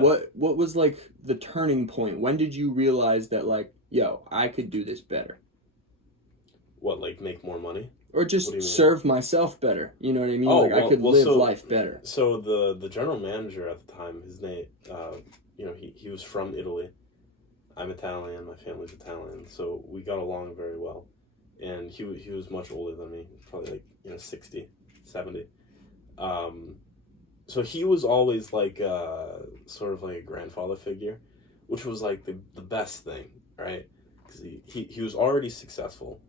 What was like the turning point? When did you realize that like, yo, I could do this better? What, like make more money? Or just serve myself better. You know what I mean? Oh, like I could live life better. So the general manager at the time, his name, he was from Italy. I'm Italian. My family's Italian, so we got along very well. And he was much older than me, probably like 60, 70. So he was always like sort of like a grandfather figure, which was like the best thing, right? Because he was already successful.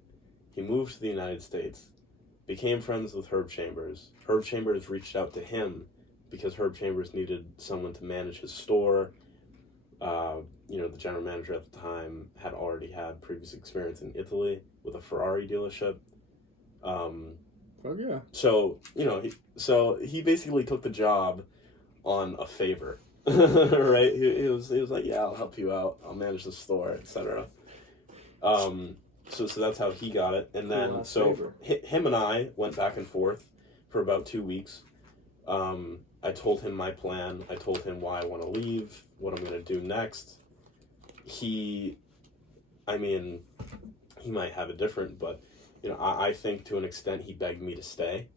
He moved to the United States, became friends with Herb Chambers. Herb Chambers reached out to him because Herb Chambers needed someone to manage his store. The general manager at the time had already had previous experience in Italy with a Ferrari dealership. Fuck yeah. So, he basically took the job on a favor, right? He was like, yeah, I'll help you out. I'll manage the store, etc. So that's how he got it. And then, him and I went back and forth for about 2 weeks. I told him my plan. I told him why I want to leave, what I'm going to do next. He might have it different, but, I think to an extent he begged me to stay.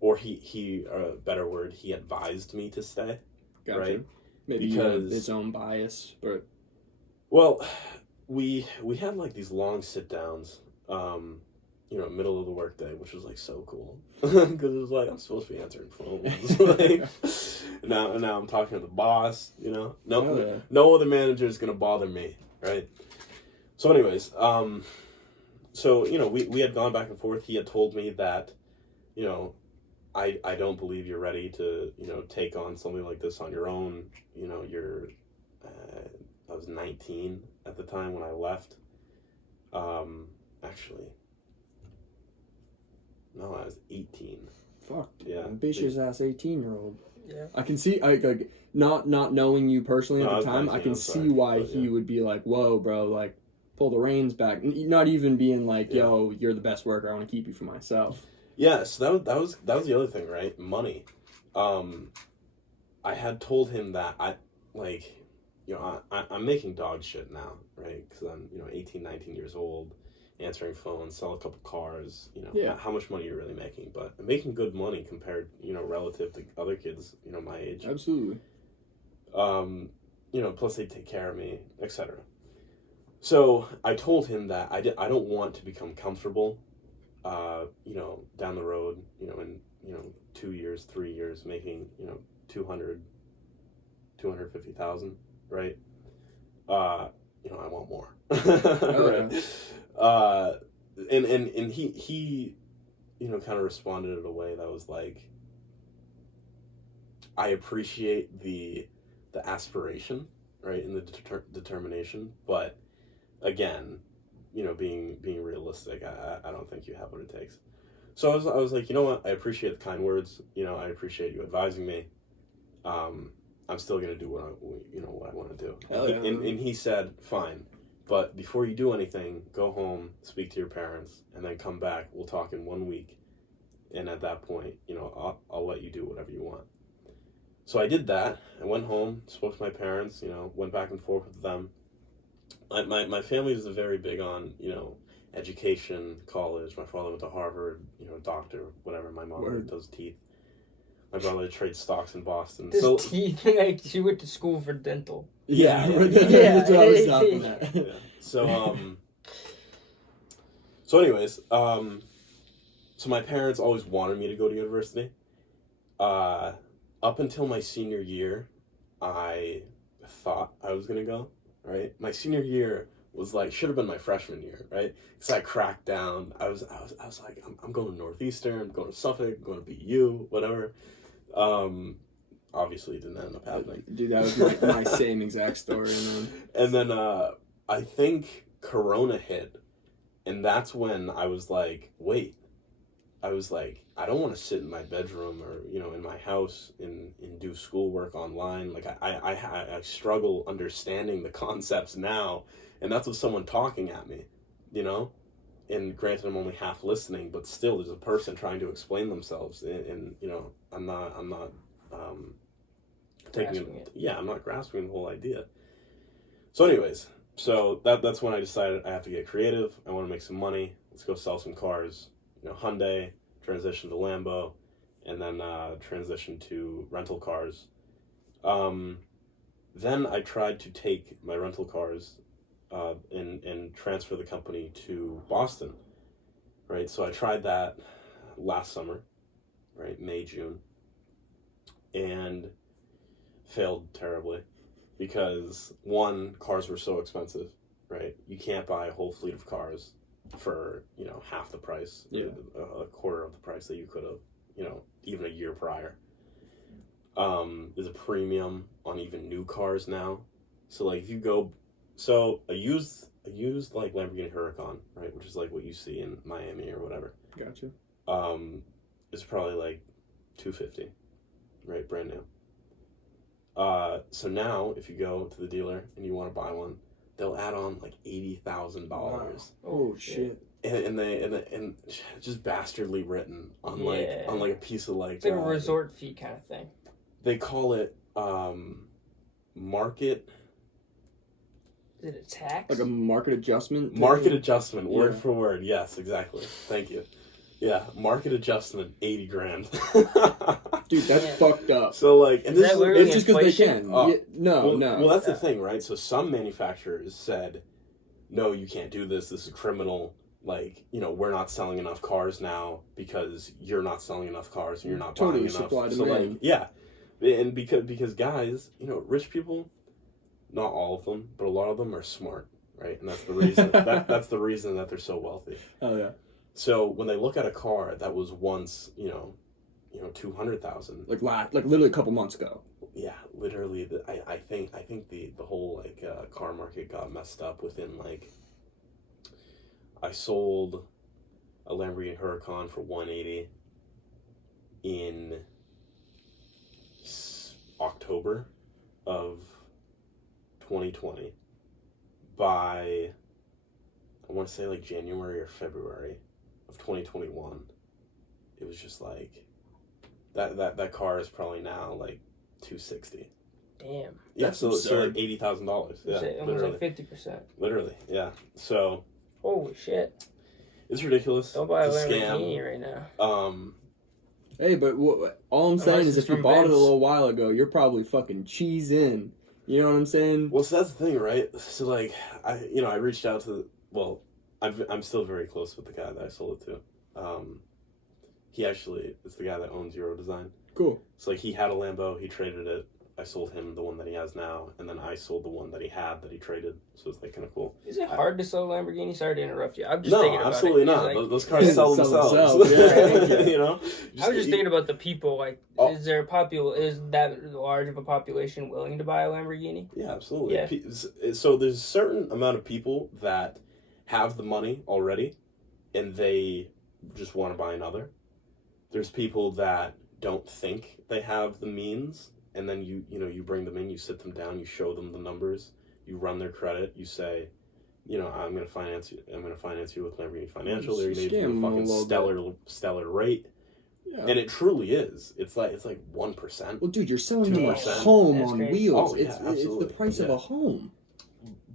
Or he better word, he advised me to stay. Gotcha. Right? Maybe because his own bias, but... Well... We had like these long sit downs, middle of the workday, which was like so cool because it was like I'm supposed to be answering phones. Like, now I'm talking to the boss. No other manager is gonna bother me, right? So, anyways, we had gone back and forth. He had told me that, I don't believe you're ready to take on something like this on your own. I was 19 at the time when I left. Actually, no, I was 18. Fuck. Yeah. Ambitious ass 18-year-old. Yeah. I can see, like not knowing you personally at the time, I can see why he would be like, whoa, bro, like, pull the reins back. Not even being like, yo, you're the best worker, I want to keep you for myself. Yeah, so that was the other thing, right? Money. I had told him that I'm making dog shit now, right? Because I'm, 18, 19 years old, answering phones, sell a couple cars, how much money you're really making. But I'm making good money compared, relative to other kids, my age. Absolutely. Plus they take care of me, etc. So I told him that I don't want to become comfortable, down the road, in, 2 years, 3 years, making, 250,000. Right? I want more. Right? And he kind of responded in a way that was like, I appreciate the aspiration, right, and the determination, but again, being realistic, I don't think you have what it takes. So I was like, you know what? I appreciate the kind words. I appreciate you advising me. I'm still gonna do what I want to do. And he said, fine, but before you do anything, go home, speak to your parents, and then come back. We'll talk in 1 week, and at that point, I'll let you do whatever you want. So I did that. I went home, spoke to my parents. Went back and forth with them. My family is very big on education, college. My father went to Harvard, doctor, whatever. My mom does teeth. My brother trades stocks in Boston. Teeth, like she went to school for dental. Yeah. So anyways, so my parents always wanted me to go to university. Up until my senior year, I thought I was gonna go. Right, my senior year was like should have been my freshman year, right? Because I cracked down. I was like, I'm going to Northeastern, I'm going to Suffolk, I'm going to BU, whatever. Obviously it didn't end up happening. Dude, that was my same exact story, man. And then I think Corona hit, and that's when I was like, wait. I was like, I don't want to sit in my bedroom or in my house and do schoolwork online. Like I struggle understanding the concepts now, and that's with someone talking at me, And granted, I'm only half listening, but still, there's a person trying to explain themselves, and I'm not I'm not grasping the whole idea. So anyways, that's when I decided I have to get creative. I want to make some money. Let's go sell some cars. Hyundai, transition to Lambo, and then transition to rental cars. Then I tried to take my rental cars and transfer the company to Boston, right? So I tried that last summer, right, May, June, and failed terribly because, one, cars were so expensive, right? You can't buy a whole fleet of cars for, half the price, a quarter of the price that you could have, even a year prior. There's a premium on even new cars now. So like if you go, a used like Lamborghini Huracan, right, which is like what you see in Miami or whatever. Gotcha. Is probably like $250, right, brand new. So now if you go to the dealer and you want to buy one, they'll add on like $80,000. Wow. Oh shit. And just bastardly written on like a piece of like it's like a resort fee kind of thing. They call it market. Is it a tax? Like a market adjustment? Market adjustment, word for word. Yes, exactly. Thank you. Yeah, market adjustment, $80,000. Dude, that's fucked up. So like, and this it's just because they can. No. Well, that's the thing, right? So some manufacturers said, "No, you can't do this. This is criminal. Like, we're not selling enough cars now because you're not selling enough cars and you're not buying enough." Supply so demand. like, yeah, and because guys, rich people, not all of them, but a lot of them are smart, right? And that's the reason that's the reason that they're so wealthy. Oh yeah. So when they look at a car that was once, 200,000, like literally a couple months ago. Yeah, literally. I think the whole car market got messed up within like. I sold a Lamborghini Huracan for $180 in October of 2020. By, I want to say like January or February of 2021, it was just like that car is probably now like $260. Damn. Yeah, so like $80,000. Yeah, almost like 50%. Literally, yeah. So. Holy shit. It's ridiculous. Don't buy a Lamborghini right now. Hey, but all I'm saying is if you bought it a little while ago, you're probably fucking cheese in. You know what I'm saying? Well, so that's the thing, right? So like, I reached out to I'm still very close with the guy that I sold it to. He actually is the guy that owns Euro Design. Cool. So like, he had a Lambo, he traded it. I sold him the one that he has now, and then I sold the one that he had that he traded. So it's like kind of cool. Is it hard to sell Lamborghini? Sorry to interrupt you. I'm just thinking about absolutely it. not. Like, those cars sell themselves. Yeah. I was just thinking about the people. Like, is that large of a population willing to buy a Lamborghini? Yeah, absolutely. Yeah. So there's a certain amount of people that have the money already, and they just want to buy another. There's people that don't think they have the means. And then you bring them in, you sit them down, you show them the numbers, you run their credit, you say, I'm going to finance you. I'm going to finance you with Lamborghini Financial. They're going to give you a fucking stellar rate. Yeah. And it truly is. It's like 1%. Well, dude, you're selling them a home on wheels. Oh, yeah, it's the price of a home.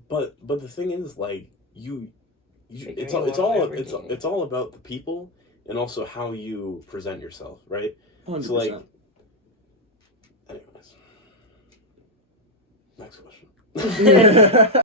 But the thing is, like, it's all about the people and also how you present yourself, right? 100%. So like. Anyways. Next question.